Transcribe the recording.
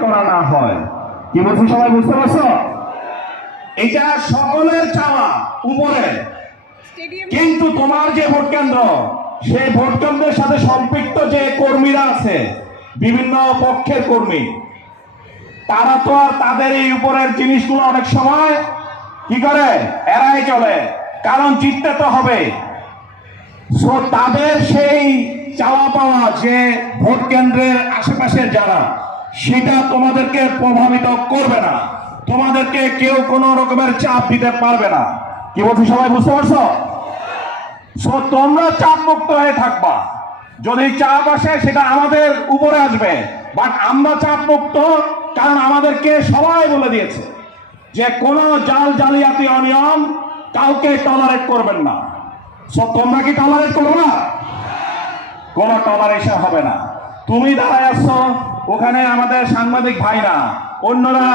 করা না হয়। কি বলছি সবাই বুঝতে পারছো? এটা সকলের চাওয়া উপরে, কিন্তু তোমার যে ভোট কেন্দ্র, সেই ভোট কেন্দ্রের সাথে সম্পৃক্ত যে কর্মীরা আছে, বিভিন্ন পক্ষের কর্মী, তারা তো আর তাদের এই উপরের জিনিসগুলো অনেক সময় কি করে এড়াই চলে, কারণ জিততে তো হবে। সো তাদের সেই চাওয়া পাওয়া যে ভোট কেন্দ্রের আশেপাশের যারা, সেটা তোমাদেরকে প্রভাবিত করবে না, তোমাদেরকে কেউ কোনো রকমের চাপ দিতে পারবে না। কি বলছি সবাই বুঝতে পারছো? সো তোমরা চাপ মুক্ত হয়ে থাকবা। যদি চাপ আসে সেটা আমাদের উপরে আসবে, বাট আমরা চাপ মুক্ত, কারণ আমাদেরকে সবাই বলে দিয়েছে যে কোনো জালিয়াতি অনিয়ম কাউকে টলারেট করবেন না। সো তোমরা কি টলারেট করবে না? কোনো টলারেশন হবে না। তুমি দাঁড়ায় আসছো ওখানে, আমাদের সাংবাদিক ভাইরা, অন্যরা